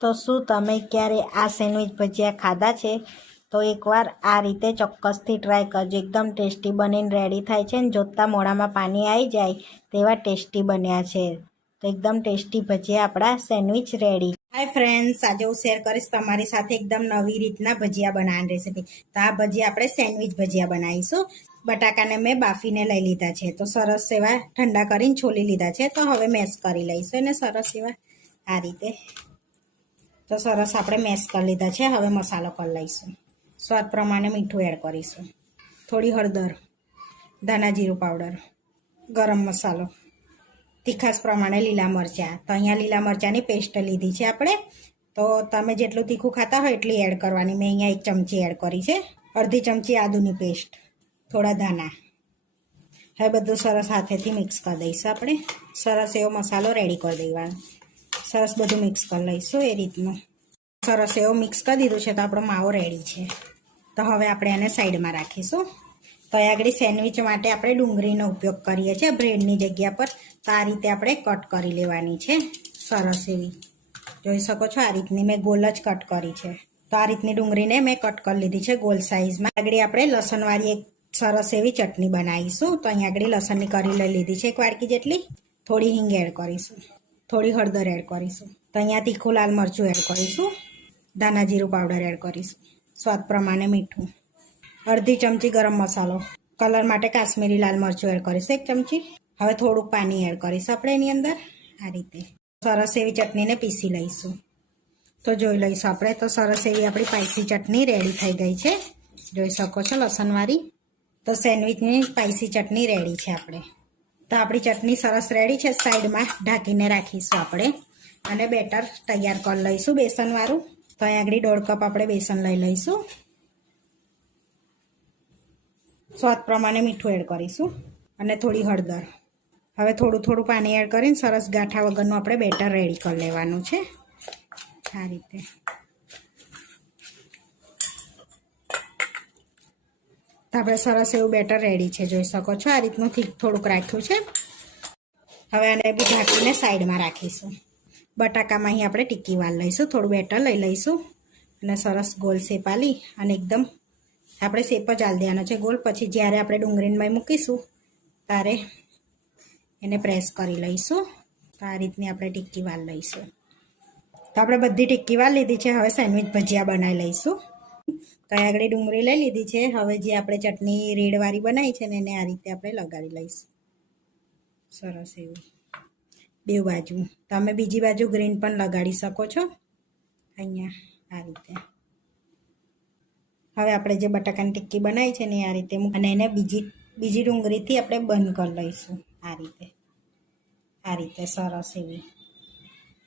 તો શું તમે ક્યારે આ સેન્ડવિચ ભજીયા ખાધા છે? તો એકવાર આ રીતે ચોક્કસથી ટ્રાય કરજો. એકદમ ટેસ્ટી બનીને રેડી થાય છે ને જોતાં મોઢામાં પાણી આવી જાય તેવા ટેસ્ટી બન્યા છે. તો એકદમ ટેસ્ટી ભજીયા આપણા સેન્ડવિચ રેડી. હાય ફ્રેન્ડ્સ, આજે હું શેર કરીશ તમારી સાથે એકદમ નવી રીતના ભજીયા બનાવવાની રેસીપી. તો આ ભજીયા આપણે સેન્ડવિચ ભજીયા બનાવીશું. બટાકાને મેં બાફીને લઈ લીધા છે. તો સરસ એવા ઠંડા કરીને છોલી લીધા છે. તો હવે મેશ કરી લઈશું એને સરસ એવા આ રીતે. તો સરસ આપણે મેશ કરી લીધા છે. હવે મસાલો કરી લઈશું. સ્વાદ પ્રમાણે મીઠું એડ કરીશું, થોડી હળદર, ધાણા જીરું પાવડર, ગરમ મસાલો, તીખાશ પ્રમાણે લીલા મરચાં. તો અહીંયા લીલા મરચાંની પેસ્ટ લીધી છે આપણે. તો તમે જેટલું તીખું ખાતા હોય એટલી એડ કરવાની. મેં અહીંયા 1 ચમચી એડ કરી છે. અડધી ચમચી આદુની પેસ્ટ, થોડા ધાણા. હવે બધું સરસ હાથેથી મિક્સ કરી દઈશું આપણે. સરસ એવો મસાલો રેડી કરી દેવાનો. સરસ બધું મિક્સ કરી લઈશું એ રીતનું. સરસ એવો મિક્સ કરી દીધું છે તો આપણો માવો રેડી છે. તો હવે આપણે એને સાઈડમાં રાખીશું. તો આગળ સેન્ડવિચ માટે આપણે ડુંગળીનો ઉપયોગ કરીએ છીએ બ્રેડની જગ્યા પર. તો આ રીતે આપણે કટ કરી લેવાની છે સરસ એવી. જોઈ શકો છો આ રીતની મેં ગોલ જ કટ કરી છે. તો આ રીતની ડુંગળીને મેં કટ કરી લીધી છે ગોલ સાઈઝમાં. આગળ આપણે લસણવાળી એક સરસ એવી ચટણી બનાવીશું. તો અહીંયા આગળ લસણની કરી લઈ લીધી છે 1 વાટકી જેટલી. થોડી હિંગ એડ કરીશું, થોડી હળદર એડ કરીશું. તો અહીંયા તીખું લાલ મરચું એડ કરીશું, ધાણા જીરું પાવડર એડ કરીશું, સ્વાદ પ્રમાણે મીઠું, અડધી ચમચી ગરમ મસાલો, કલર માટે કાશ્મીરી લાલ મરચું એડ કરીશું 1 ચમચી. હવે થોડુંક પાણી એડ કરીશું આપણે એની અંદર આ રીતે. સરસ એવી ચટણીને પીસી લઈશું. તો જોઈ લઈશું આપણે. તો સરસ એવી આપણી સ્પાઈસી ચટણી રેડી થઈ ગઈ છે. જોઈ શકો છો લસણવાળી. તો સેન્ડવિચની સ્પાઈસી ચટણી રેડી છે આપણે. તો આપણી ચટણી સરસ રેડી છે. સાઈડમાં ઢાંકીને રાખીશું આપણે અને બેટર તૈયાર કરી લઈશું બેસનવાળું. તો અહીં આગળ 1.5 કપ આપણે બેસન લઈ લઈશું. સ્વાદ પ્રમાણે મીઠું એડ કરીશું અને થોડી હળદર. હવે થોડું પાણી એડ કરીને સરસ ગાંઠા વગરનું આપણે બેટર રેડી કરી લેવાનું છે આ રીતે. તો આપણે સરસ એવું બેટર રેડી છે. જોઈ શકો છો આ રીતનું થીક થોડુંક રાખ્યું છે. હવે આને બી ઢાંકીને સાઈડમાં રાખીશું. બટાકામાં અહીં આપણે ટીક્કી વાળ લઈશું. થોડું બેટર લઈ લઈશું અને સરસ ગોલ શેપ આલી અને એકદમ આપણે શેપ જ આલી દેવાનો છે ગોલ. પછી જ્યારે આપણે ડુંગળીમાં મૂકીશું ત્યારે એને પ્રેસ કરી લઈશું. તો આ રીતની આપણે ટીક્કી વાળ લઈશું. તો આપણે બધી ટીક્કી વાળ લીધી છે. હવે સેન્ડવિચ ભજીયા બનાવી લઈશું. તો આગળ ડુંગળી લઈ લીધી છે. હવે જે આપણે ચટણી રેડવાળી બનાવી છે ને એને આ રીતે આપણે લગાડી લઈશું સરસ એવું બે બાજુ. તમે બીજી બાજુ ગ્રીન પણ લગાડી શકો છો અહીંયા આ રીતે. હવે આપણે જે બટાકાની ટિક્કી બનાવી છે ને આ રીતે અને એને બીજી ડુંગળીથી આપણે બંધ કરી લઈશું આ રીતે સરસ એવી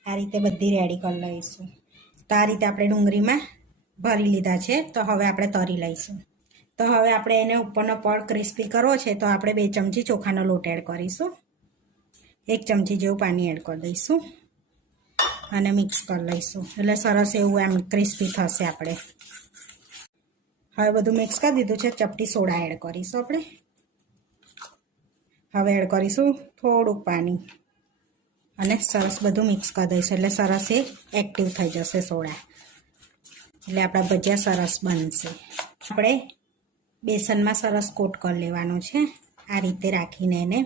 આ રીતે બધી રેડી કરી લઈશું. તો આ રીતે આપણે ડુંગળીમાં ભરી લીધા છે. તો હવે આપણે તરી લઈશું. તો હવે આપણે એને ઉપરનો પડ ક્રિસ્પી કરવો છે. તો આપણે 2 ચમચી ચોખાનો લોટ એડ કરીશું. 1 ચમચી જેવું પાણી એડ કરી દઈશું અને મિક્સ કરી લઈશું. એટલે સરસ એવું એમ ક્રિસ્પી થશે આપણે. હવે બધું મિક્સ કરી દીધું છે. ચપટી સોડા એડ કરીશું આપણે. હવે એડ કરીશું થોડુંક પાણી અને સરસ બધું મિક્સ કરી દઈશું. એટલે સરસ એ એક્ટિવ થઈ જશે સોડા. એટલે આપણા ભજીયા સરસ બનશે. આપણે બેસનમાં સરસ કોટ કરી લેવાનું છે આ રીતે રાખીને એને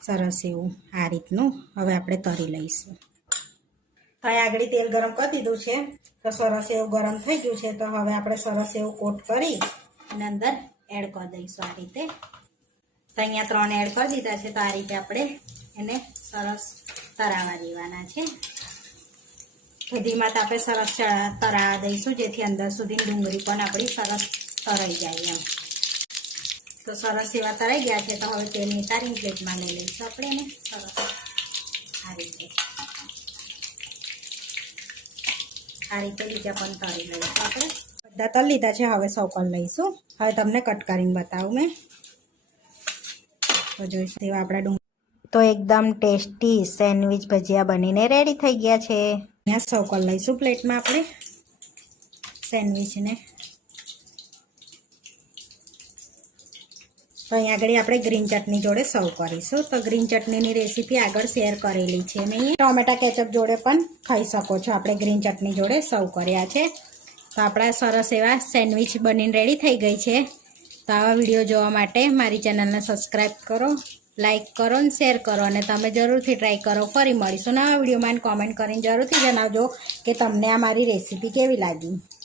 સરસ એવું આ રીતનું. હવે આપણે તરી લઈશું. તો આગળ તેલ ગરમ કરી દીધું છે. તો સરસ એવું ગરમ થઈ ગયું છે. તો હવે આપણે સરસ એવું કોટ કરી અને અંદર એડ કરી દઈશું આ રીતે. તો અહીંયા 3 એડ કરી દીધા છે. તો આ રીતે આપણે એને સરસ તરાવા દેવાના છે. સુધીમાં તો આપણે સરસ તરાવા દઈશું જેથી અંદર સુધી ડુંગળી પણ આપણી સરસ તરાઈ જાય એમ. તો સરસ એવા તરાઈ ગયા છે. તો હવે તેલ નિતારીને પ્લેટમાં લઈ લઈશું આપણે એને સરસ આ રીતે બીજા પણ તળી લઈશું આપણે. બધા તળી લીધા છે. હવે સૌ કરી લઈશું. હવે તમને કટ કરીને બતાવું મેં. તો જોઈશું એવા આપણા તો એકદમ ટેસ્ટી સેન્ડવિચ ભજીયા બનીને રેડી થઈ ગયા છે. અહીંયા સર્વ કરી લઈશું પ્લેટમાં આપણે સેન્ડવિચને. તો તો અહીં આગળ આપણે ગ્રીન ચટણી જોડે સર્વ કરીશું. તો ગ્રીન ચટણીની રેસીપી આગળ શેર કરેલી છે મેં. ટોમેટા કેચઅપ જોડે પણ ખાઈ શકો છો. આપણે ગ્રીન ચટણી જોડે સર્વ કર્યા છે. તો આપણા સરસ એવા સેન્ડવિચ બનીને રેડી થઈ ગઈ છે. તો આવા વિડીયો જોવા માટે મારી ચેનલને સબસ્ક્રાઈબ કરો, લાઈક કરો અને શેર કરો, અને તમે જરૂરથી ટ્રાય કરો. ફરી મળીશું નવા વિડીયોમાં. કોમેન્ટ કરીને જરૂરથી જણાવજો કે તમને આ મારી રેસીપી કેવી લાગી.